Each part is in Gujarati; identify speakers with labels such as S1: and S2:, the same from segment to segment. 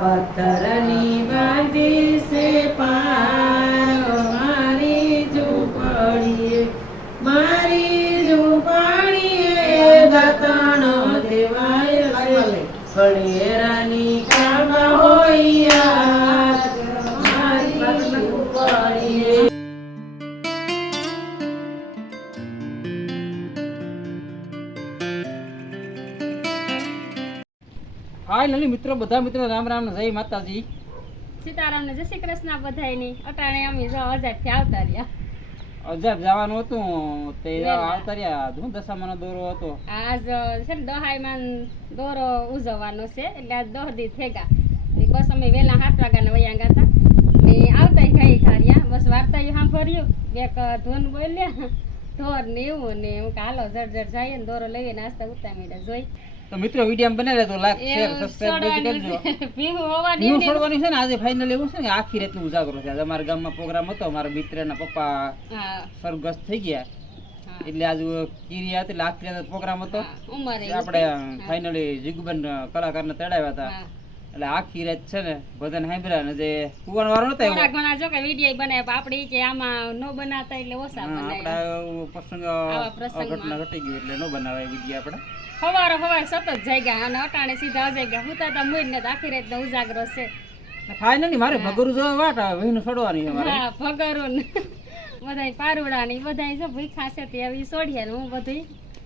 S1: પથ્થરની બાંધી છે પાર મારી ઝૂંપડીએ મારી ઝૂંપડીએ દાતણ દેવાય છે.
S2: મિત્રો બધા મિત્રો રામ રામ જય માતાજી.
S3: સીતારામને જય શ્રી કૃષ્ણ બધાયની. અટાણે અમે જો હજારથી આવતા રહ્યા.
S2: અજાબ જવાનું હતું તે આવતા રહ્યા. હું દશામાનો દોરો હતો.
S3: આજ છે ને દહાઈમાં દોરો ઉજવવાનો છે એટલે આજ દહ દી થેગા ને બસ અમે વહેલા સાત વાગ્યાના વયા ગયા હતા. ને આવતા ગઈ ખાર્યા બસ વાર્તા સાંભળ્યું. બે ધૂન બોલ્યા. ઢોર ને એવું ને હું કાલો જડ જડ જઈએ ને દોરો લઈએ નાસ્તા ઉતામીડા જોઈ.
S2: તો મિત્રો વીડિયો બને રહેતો લાઈક શેર સબસ્ક્રાઇબ કરજો
S3: ભીનું હોવાની
S2: ન્યૂ છોડવાની છે ને આજે ફાઇનલ એવું છે ને આખી રાતનું ઉજાગરો છે. આજે અમારા ગામમાં પ્રોગ્રામ હતો મારા મિત્રના પપ્પા સ્વર્ગસ્થ થઈ ગયા. એટલે આજે કિરિયા હતી આખી પ્રોગ્રામ હતો. આપણે ફાઇનલી જીગબન કલાકારને તેડાવ્યા હતા. એટલે આખી રાત છે ને ભજન સાંભળ્યા ને જે કુવાણ વાળો નતો આવ્યો?
S3: ઘણા જો કે વીડિયો બને આપણે કે આમાં નો બનાતા એટલે ઓછા બને
S2: આપડા પ્રસંગ ઘટના ઘટી ગઈ એટલે નો બનાવે વીડિયો આપણે
S3: હવાર હવાર સતત જાગ્યા અને અટાણે સીધા જાગ્યા હું તા મોઈ ને તો આખી રાત ઉજાગરો છે.
S2: ફાઇનલી મારે ભગરું જો વાટ વહીનું છોડવાની મારે.
S3: હા ભગરો ને બધાય પારુડા ની બધાય જો ભૂખા છે તે આવી સોઢિયા ને હું માનું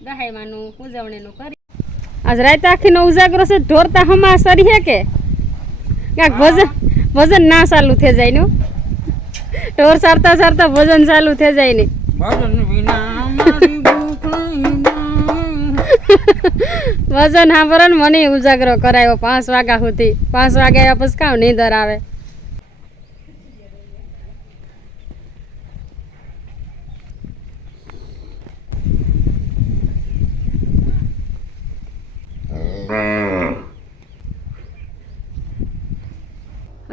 S3: દહાઈમાનું ઉજવણીનું કરી આજ રાત આખીનો ઉજાગરો છે ઢોરતા હમા સરી કે? ક્યાંક ભજન ભજન ના ચાલુ થઈ જાય નું ઢોર સારતા સારતા ભજન ચાલુ થઈ જાય ને. વજન સાંભળો ને મને ઉજાગરો કરાયો પાંચ વાગ્યા સુધી. પાંચ વાગ્યા પછી કામ નીંદર આવે.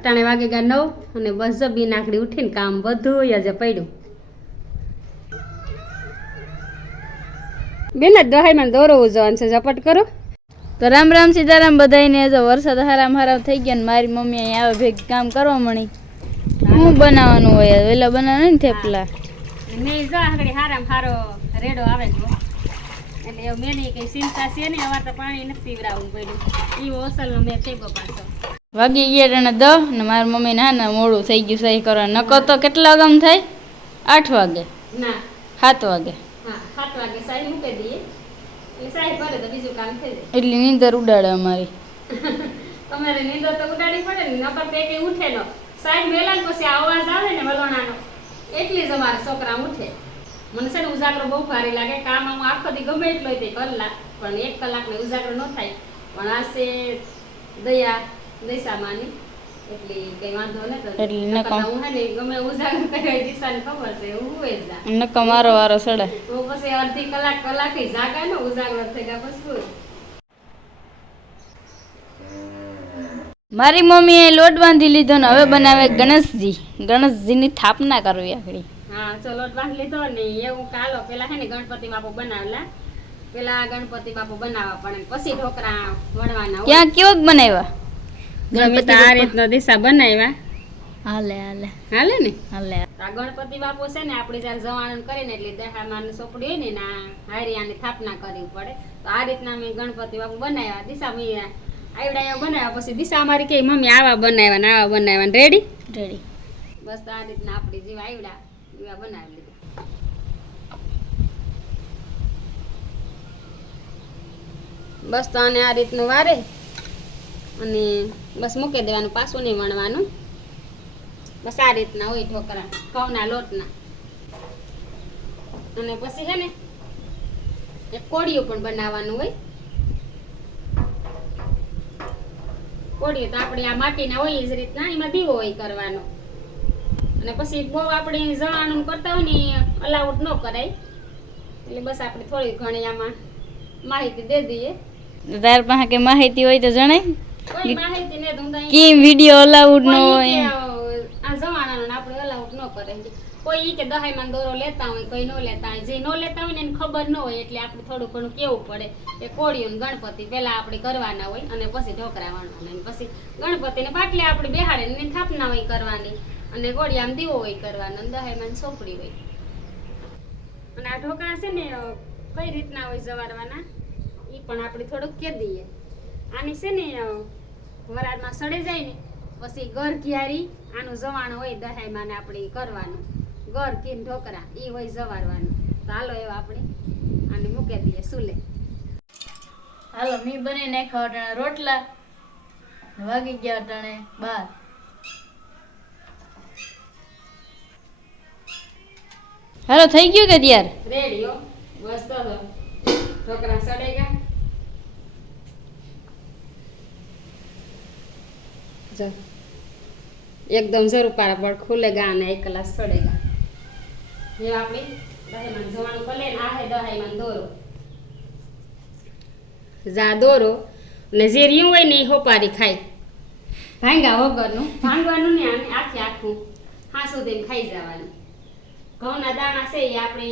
S3: અટાણે વાગે ગયા નવ અને બસ બી નાકડી ઉઠીને કામ બધું આજે પડ્યું. બેન જ દહાઈમાં દોરવું જવાનું છે ઝપટ કરો.
S4: તો રામ રામ સીતારામ બધાને જો વરસાદ હરામ હરામ થઈ ગયા ને મારી મમ્મી અહીંયા આવે ભેગ કામ કરવા મળી. હું બનાવવાનું હોય એટલે વેલા બનાવવાનું ને થેપલા.
S3: નહીં જો આગળ હારામ હારો રેડો આવે છે એટલે એવું મેની કઈ ચિંતા છે નહીં અમારે તો પાણી નથી પીવરાવવું પડ્યું. એ ઓસલનો મેં થઈ ગયો પાછો.
S4: વાગી ગયા અને દહ ને મારી મમ્મી ના ના મોડું થઈ ગયું સહી કરવા. નકો તો કેટલા વાગે થાય? આઠ વાગે.
S3: ના.
S4: સાત વાગે.
S3: હા સાત વાગે સાઈ મૂકી દઈએ. એટલે સાઈ કરે તો બીજું કામ થઈ
S4: એટલી નીંદર ઉડાડે અમારી.
S3: તમારે નીંદર તો ઉડાડી પડે ને નકર કઈ ઉઠે નો સાહેબ મેલા ને પછી અવાજ આવે ને વલોણાનો એટલી જ અમારા છોકરા ઉઠે. મને છે ને ઉજાગરો બહુ ભારી લાગે. કામ હું આખો દી ગમે એટલો કલાક પણ એક કલાક ને ઉજાગરો ન થાય. પણ આ છે દયા. એટલે
S4: ન
S3: ને.
S4: મારો વારો સડે.
S3: પછી અડધી કલાક કલાક જાગા ને ઉજાગરો થઈ ગયા પછી
S4: મારી મમ્મીએ લોટ બાંધી લીધો ને હવે બનાવે ગણેશજી. ગણેશજીની સ્થાપના કરવી આખડી
S3: હા ચલો લોટ બાંધી લીધો ને એવું કાલો પેલા હે ને ગણપતિ બાપુ બનાવેલા. પેલા ગણપતિ બાપુ બનાવવા પડે પછી ઢોકરા વણવાના
S4: ક્યાં કેવોક બનાવ્યા?
S3: અમે તો આ રીતનો દિશા બનાવ્યા.
S4: હાલે હાલે.
S3: હાલે ને?
S4: હાલે.
S3: આ ગણપતિ બાપુ છે ને આપણે જયારે જવાનન કરીને એટલે દહામાં સોપડી હોય ને ના હારિયાની સ્થાપના કરવી પડે. તો આ રીતના અમે ગણપતિ બાપુ બનાવ્યા. દિશા મેં આવડા બનાવ્યા. પછી દિશા અમારી કે મમ્મી આવા બનાવ્યા ને આવા બનાવ્યા રેડી
S4: રેડી
S3: બસ તો આ રીતના આપણી જેવા આવડા એવા બનાવી લીધા. બસ તો આને આ રીતનું વારે. અને બસ મૂકી દેવાનું, પાછું નહીં વણવાનું. બસ આ રીતના હોય ઢોકળા, ઘઉંના લોટના. અને પછી છે ને, એક કોળિયું પણ બનાવવાનું હોય. કોળિયું તો આપણે આ માટીના હોય એ જ રીતના, એમાં દીવો હોય કરવાનો. અને પછી બહુ આપણે જવાનું કરતા હોય ને અલાઉડ ન કરાય. એટલે બસ આપણે થોડી ઘણી આમાં માહિતી દે દઈએ.
S4: તાર પાસે કે માહિતી હોય તો જણાય. કેમ વીડિયો અલાઉડ ન હોય
S3: આ જમાનાનો આપણે અલાઉડ ન કરે. કોઈ ઈ કે દહાઈમાં દોરો લેતા હોય કોઈ ન લેતા હોય. જે ન લેતા હોય ને એને ખબર ન હોય એટલે આપણે થોડું ઘણું કેવું પડે. કે કોળિયું ગણપતિ પહેલા આપણે કરવાના હોય અને પછી ઢોકરા વણવાના અને પછી ગણપતિને પાટલે આપણે બેહાડે ને થાપના સ્થાપના હોય કરવાની. અને કોળિયામાં દીવો હોય કરવાનો અને દહાઈમાં સોપડી હોય. અને આ ઢોકળા છે ને કઈ રીતના હોય જવારવાના એ પણ આપણે થોડુંક કહી દઈએ. આની છે ને વરાળમાં સડે જાય ને પછી ગર ઘિયારી આનું જવાણ હોય દહાઈમાં ને આપણે કરવાનું. ગર કીન ઢોકરા એ હોય જવારવાનું તો હાલો એવા આપણે આને મૂકી દઈએ સુલે.
S4: હાલો મી બની નાખ્યા અટાણે રોટલા. વાગી ગયા અટાણે બાર. હાલો થઈ ગયું કે ત્યાર?
S3: રેડિયો બસ તો ઢોકરા સડે ગયા જો એકદમ જરૂર પારા પર ખુલેગા અને એક કલાક સડેગા જે આપણે દહાઈમાં જવાનું કરે ને આ હે દહાઈમાં દોરો. જા દોરો ને જે રહ્યું હોય ને એ હોપારી ખાય. ભાંગા વગરનું, ભાંગવાનું ને આને આખી આખું હા સુધી ખાઈ જવાનું. ઘઉંના દાણા છે એ આપણે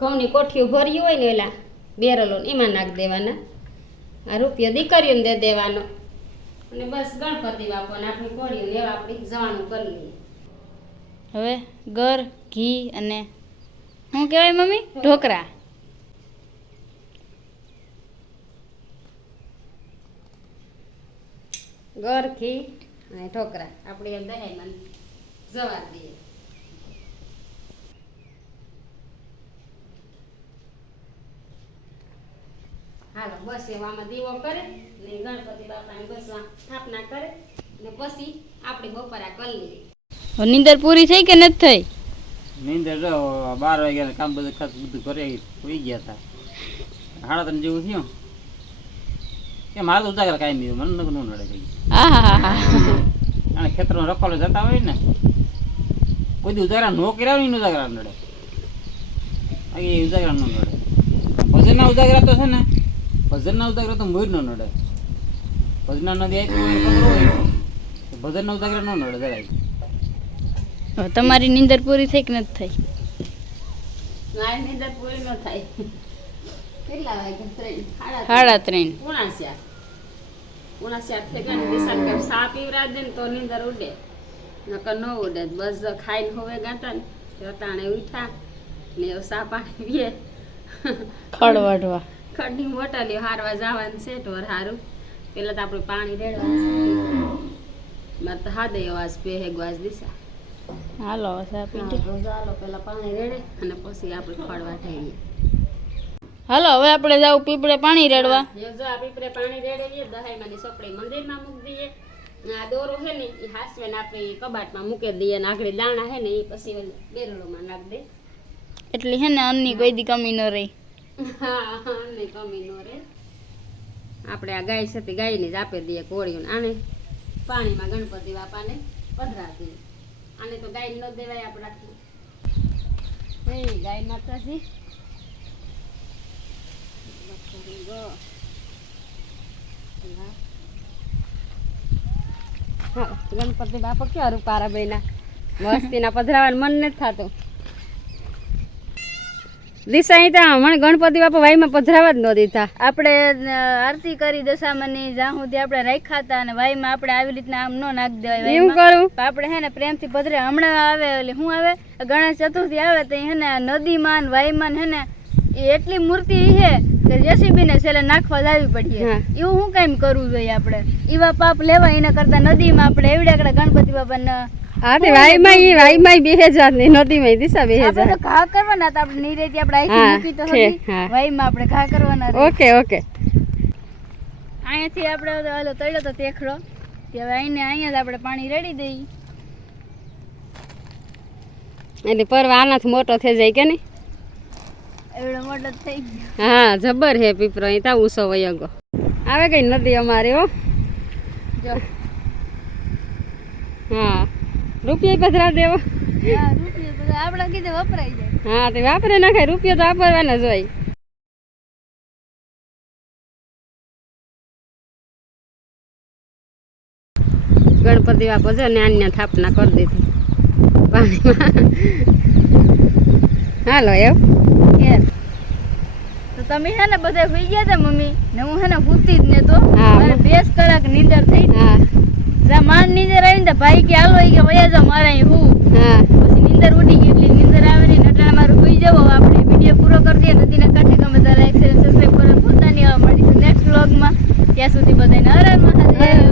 S3: ઘઉંની કોઠીઓ ભરી હોય ને એલા, બેરલો એમાં નાખી દેવાના. આ રૂપિયો દીકરીઓને દે દેવાનો. અને બસ ગણપતિ બાપાને આપણે કોળીઓ લેવા આપણે જવાનું કરી લઈએ.
S4: હવે ગર ઘી અને શું કહેવાય મમ્મી? ઢોકરા.
S3: ગર ઘી અને ઢોકરા. આપણે દહેમાં જવા દઈએ. હાલો બસ એવામાં દીવો કરે ને ગણપતિ બાપાની બસમાં સ્થાપના કરે ને પછી આપણે બપોરા કરી લઈએ.
S4: નીંદર પૂરી થઈ કે નથી થઈ?
S2: નીંદર જો બાર વાગ્યા કામ બધું ખાસ બધું કરે સુઈ ગયા હતા સાડા ત્રણ જેવું થયું. કે મારે તો ઉજાગરા કાંઈ નહીં મને ન નડે કઈ. અને ખેતરમાં રખોલો જતા હોય ને કોઈ દી ઉજાગરા નો કર્યા હોય ઉજાગરા નડે. બાકી ઉજાગરા ન નડે. ભજનના ઉજાગરા તો છે ને ભજનના ઉજાગરા તો મોર નો નડે. ભજનના નદી આવી તો ભજનના ઉજાગરા ન નડે જરાય.
S4: હવે તમારી નિંદર પૂરી થઈ કે નથી થઈ?
S3: મારી નીંદર પૂરી ન થાય. કેટલા વાગે? ત્રણ સાડા
S4: ત્રણ.
S3: પૂણા ચાર થઈ ગયા ને દિશાને કેમ સા પીવરાજ દે ને તો નિંદર ઉડે. નકર ન ઉડે. બસ ખાઈને હોવે ગાતા ને તે ઉઠા ને સાપ સા પાણી પીએ.
S4: ખડ વાઢવા.
S3: ખડની બોટલીઓ હારવા જવાનું છે ઢોર હારું. પેલા તો આપણે પાણી રેડવાનું મારે તો હાદે અવાજ પે હે વાજ દિશા.
S4: હાલો
S3: ચાલો પેલા પાણી રેડે અને પછી આપણે ખડવા થઈએ
S4: હાલો હવે આપણે જાવ પીપળે પાણી રેડવા.
S3: જો આ પીપળે પાણી રેડીએ દહાઈમાંની સોપડી મંદિરમાં મૂકી દઈએ. આ દોરો હે ને એ હાસવે ને આપણે કબાટમાં મૂકી દઈએ ને આગળ દાણા હે ને એ પછી બેરડોમાં નાખી દે
S4: એટલે હે ને અન્ની કોઈ દી કમી ન રહી.
S3: હા હા ને કમી નો રે આપણે આ ગાય છે તે ગાયને જ આપી દઈએ કોળીઓને. આને પાણીમાં ગણપતિ બાપાને પધરા દઈએ. આને તો ગાય ન દેવાય આપણા એ ગાય માતાજી. ગણપતિ બાપા ક્યાં રૂપારા બેના મસ્તીના પધરાવાનું મન નથી થતું. દિશા અહીં તો મને ગણપતિ બાપા વાઈમાં પધરાવા જ ન દીધા.
S4: આપણે આરતી કરી દશામાની જ્યાં સુધી આપણે રાખ્યા હતા અને વાઈમાં આપણે આવી રીતના આમ ન નાખી દેવાય
S3: એવું કરું.
S4: આપણે હે ને પ્રેમથી પધરે હમણાં આવે એટલે શું આવે? ગણેશ ચતુર્થી આવે તો હે ને નદીમાં વાઈમાં હે ને એ એટલી મૂર્તિ છે કે જેસીબી ને છેલ્લે નાખવા લાવી આવી પડીએ.
S3: હા.
S4: એવું હું કાંઈ કરવું જોઈએ આપણે? એવા પાપ લેવા એના કરતા નદીમાં આપણે એવડે ગણપતિ બાપાને
S3: હા તે વાઈમાં ઈ વાઈમાં બે હજાર નોતી મે દિશા બે
S4: આપણે ઘા કરવાના હતા આપણે નીરેથી આપણે
S3: હા,
S4: મૂકી તો હતી. વાઈમાં આપણે ઘા કરવાના.
S3: Okay okay.
S4: અહીંયાથી આપણે ઓલો તળ્યો તો તેખડો તે હવે અહીંને અહીંયા જ આપણે પાણી રેડી દઈ.
S3: એટલે પરવા આનાથી મોટો થઈ જાય કે નહીં?
S4: એવડો મોટો થઈ ગયો.
S3: હા જબર હે પીપરો અહીં તા ઉસો વયગો. આવે કઈ નદી અમારી હો.
S4: જો.
S3: હા. રૂપિયા પધરા દેવો.
S4: આપણા કીધે વપરાય જાય.
S3: હા તે વાપરે નાખાય રૂપિયા તો વાપરવાના જ હોય. ગણપતિ બાપો જો ને અન્ય થાપના કરી દીધી. પાણીમાં. હાલો એમ.
S4: તો તમે હે ને બધા સુઈ ગયા હતા મમ્મી? ને હું હે ને સૂતી જ ને તો. બેસ કલાક નીંદર થઈ
S3: હા.
S4: માન નીંદર આવી ને ભાઈ કે હાલો કે વયા જાવ મારે અહીં હું. પછી નીંદર ઉડી ગઈ એટલે નીંદર આવે ને એટલે મારું સુઈ જવો. આપણે વીડિયો પૂરો કરી દઈએ તો તેના કાંઠે ગમે તારા એક્સેલ સબસ્ક્રાઈબ કરો પોતાની મળીશું નેક્સ્ટ વ્લોગમાં ત્યાં સુધી બધાને હરણ મહાદેવ.